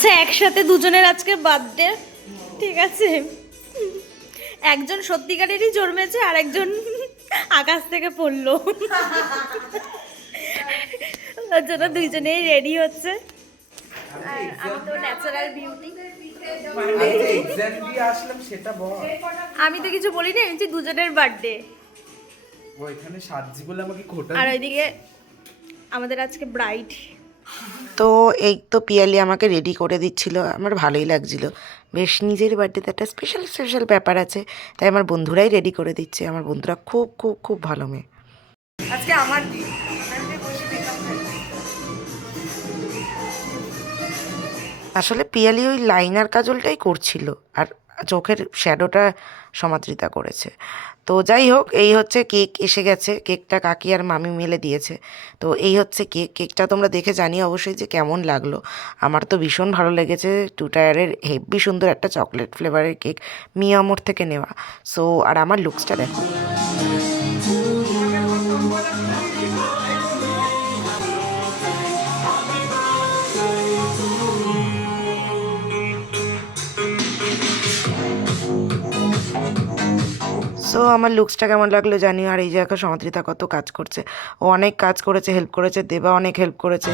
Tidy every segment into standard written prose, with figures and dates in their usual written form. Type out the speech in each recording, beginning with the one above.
আচ্ছা, একসাথে দুজনের আজকে বার্থডে, ঠিক আছে। একজন সত্যিকারেরই জন্মেছে আর একজন আকাশ থেকে পড়লো। তার জন্য দুইজনেই রেডি হচ্ছে। আমি তো ন্যাচারাল বিউটি। আমি তো কিছু বলিনি, আমি দুজনের বার্থডে। ওইখানে সাজি বলে আমাকে খোটা। আর ওইদিকে আমাদের আজকে ব্রাইড। তো এই তো পিয়ালি আমাকে রেডি করে দিচ্ছিল, আমার ভালোই লাগছিল। বেশ নিজের বার্থডেতে একটা স্পেশাল স্পেশাল ব্যাপার আছে, তাই আমার বন্ধুরাই রেডি করে দিচ্ছে। আমার বন্ধুরা খুব খুব খুব ভালো মেয়ে। আজকে আমার দিন। আসলে পিয়ালি ওই লাইনার কাজলটাই করছিল, আর চোখের শ্যাডোটা সমাদৃতা করেছে। তো যাই হোক, এই হচ্ছে কেক এসে গেছে। কেকটা কাকি আর মামি মিলে দিয়েছে। তো এই হচ্ছে কেকটা তোমরা দেখে জানিও অবশ্যই যে কেমন লাগলো। আমার তো ভীষণ ভালো লেগেছে। 2 টায়ারের হেভি সুন্দর একটা চকলেট ফ্লেভারের কেক, মিয়ামোর থেকে নেওয়া। সো আর আমার লুকসটা দেখো। সো আমার লুকসটা কেমন লাগলো জানিও। আর এই যে এখন সমাদৃতা কত কাজ করছে, ও অনেক কাজ করেছে, হেল্প করেছে। দেবা অনেক হেল্প করেছে।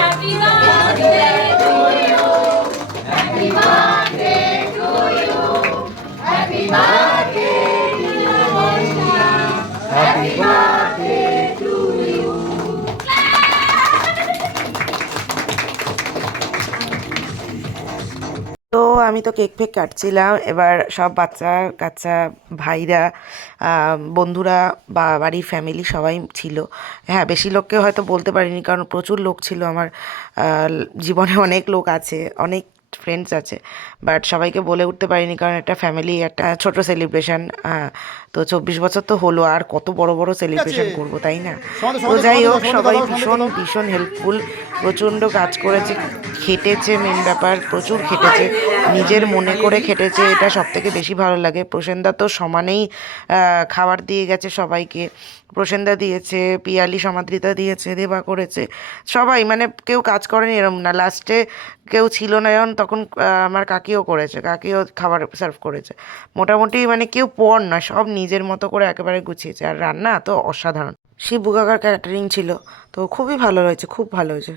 Happy birthday to you. Happy birthday to you. Happy birthday to you. Happy birthday to you. তো আমি তো কেক ফেক কাটছিলাম। এবার সব বাচ্চা কাচ্চা, ভাইরা, বন্ধুরা বা বাড়ির ফ্যামিলি সবাই ছিল। হ্যাঁ, বেশি লোককে হয়তো বলতে পারিনি, কারণ প্রচুর লোক ছিল। আমার জীবনে অনেক লোক আছে, অনেক ফ্রেন্ডস আছে, বাট সবাইকে বলে উঠতে পারিনি, কারণ একটা ফ্যামিলি, একটা ছোট সেলিব্রেশন। তো 24 বছর তো হলো, আর কত বড় বড় সেলিব্রেশন করব, তাই না? তো যাই হোক, সবাই ভীষণ ভীষণ হেল্পফুল, প্রচণ্ড কাজ করেছে, খেটেছে। মেন ব্যাপার, প্রচুর খেটেছে, নিজের মনে করে খেটেছে। এটা সবথেকে বেশি ভালো লাগে। প্রসেনদা তো সমানেই খাবার দিয়ে গেছে সবাইকে। প্রসেনদা দিয়েছে, পিয়ালি সমাদৃতা দিয়েছে, দেবা করেছে, সবাই, মানে কেউ কাজ করেনি এরম না। লাস্টে কেউ ছিল না যখন, তখন আমার কাকিও করেছে, কাকিও খাবার সার্ভ করেছে। মোটামুটি মানে কেউ পর না, সব নিজের মতো করে একেবারে গুছিয়েছে। আর রান্না তো অসাধারণ। শিবু কাকার ক্যাটারিং ছিল, তো খুবই ভালো হয়েছে, খুব ভালো হয়েছে।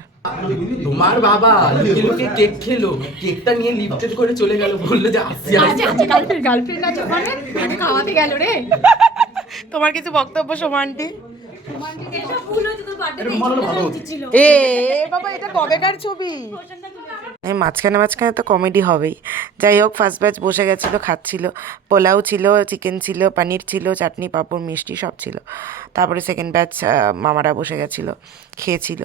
তোমার বাবা লুকিয়ে লুকিয়ে কেক খেলো, কেকটা নিয়ে লিফটেড করে চলে গেল, বললো যে আসছি আসছি। গার্লফ্রেন্ড আছে ওখানে, মানে খাওয়াতে গেল রে। তোমার কিছু বক্তব্য সোমা আন্টি? এ বাবা, এটা কবেকার ছবি? এই মাঝখানে মাঝখানে তো কমেডি হবেই। যাই হোক, ফার্স্ট ব্যাচ বসে গেছিলো, খাচ্ছিল। পোলাও ছিল, চিকেন ছিল, পনির ছিল, চাটনি, পাঁপড়, মিষ্টি সব ছিল। তারপরে সেকেন্ড ব্যাচ মামারা বসে গেছিলো, খেয়েছিল।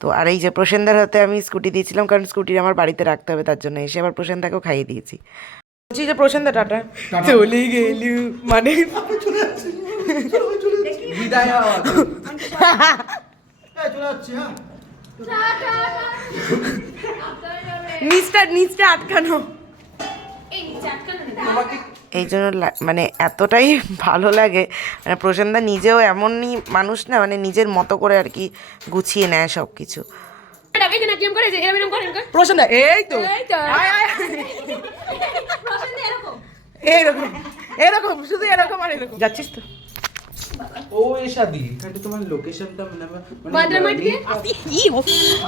তো আর এই যে প্রসেনদার হাতে আমি স্কুটি দিয়েছিলাম, কারণ স্কুটি আমার বাড়িতে রাখতে হবে, তার জন্য এসে আবার প্রসেনদাকেও খাইয়ে দিয়েছি। বলছি যে প্রসেনদা টাটা, চলে গেলি মানে বিদায় হওয়া। নিচটা আটকানো। তোমাকে এই জন্য মানে এতটাই ভালো লাগে, মানে প্রসেনদা নিজেও এমনই মানুষ না, মানে নিজের মতো করে আর কি গুছিয়ে নেয় সব কিছু। প্রসন্ন এই তো এরকম এরকম শুধু এরকম আর এরকম যাচ্ছিস তো। ও এসাদি এটা তোমার লোকেশনটা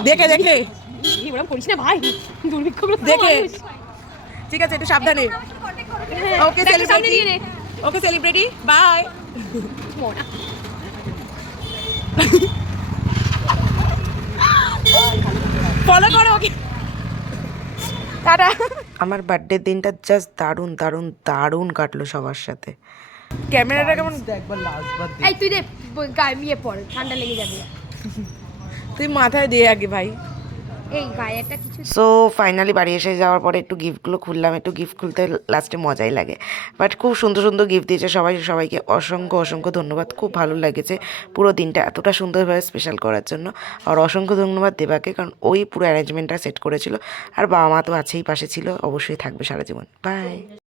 দেখে দেখে ওরকম করিস না ভাই, দুর্ভিক্ষ দেখে ঠিক আছে, একটু সাবধানে। Okay celebrity, okay celebrity, bye. Follow করো ওকে, টাটা। আমার বার্থডে দিনটা জাস্ট দারুণ দারুণ দারুণ কাটলো সবার সাথে। ক্যামেরাটা কেমন? একবার লাস্ট বার এই তুই দে গায়ে পড়, ঠান্ডা লেগে যাবে। তুই মাথায় দিয়ে আগে ভাই। এই গায়ে একটা কিছু। সো ফাইনালি বাড়ি এসে যাওয়ার পরে একটু গিফটগুলো খুললাম, একটু গিফট খুলতে লাস্টে মজাই লাগে, বাট খুব সুন্দর সুন্দর গিফট দিয়েছে সবাই, সবাইকে অসংখ্য অসংখ্য ধন্যবাদ। খুব ভালো লেগেছে পুরো দিনটা এতটা সুন্দরভাবে স্পেশাল করার জন্য। আর অসংখ্য ধন্যবাদ দেবাকে, কারণ ওই পুরো অ্যারেঞ্জমেন্টটা সেট করেছিল। আর বাবা মা তো আছেই, পাশে ছিল, অবশ্যই থাকবে সারা জীবন। বাই।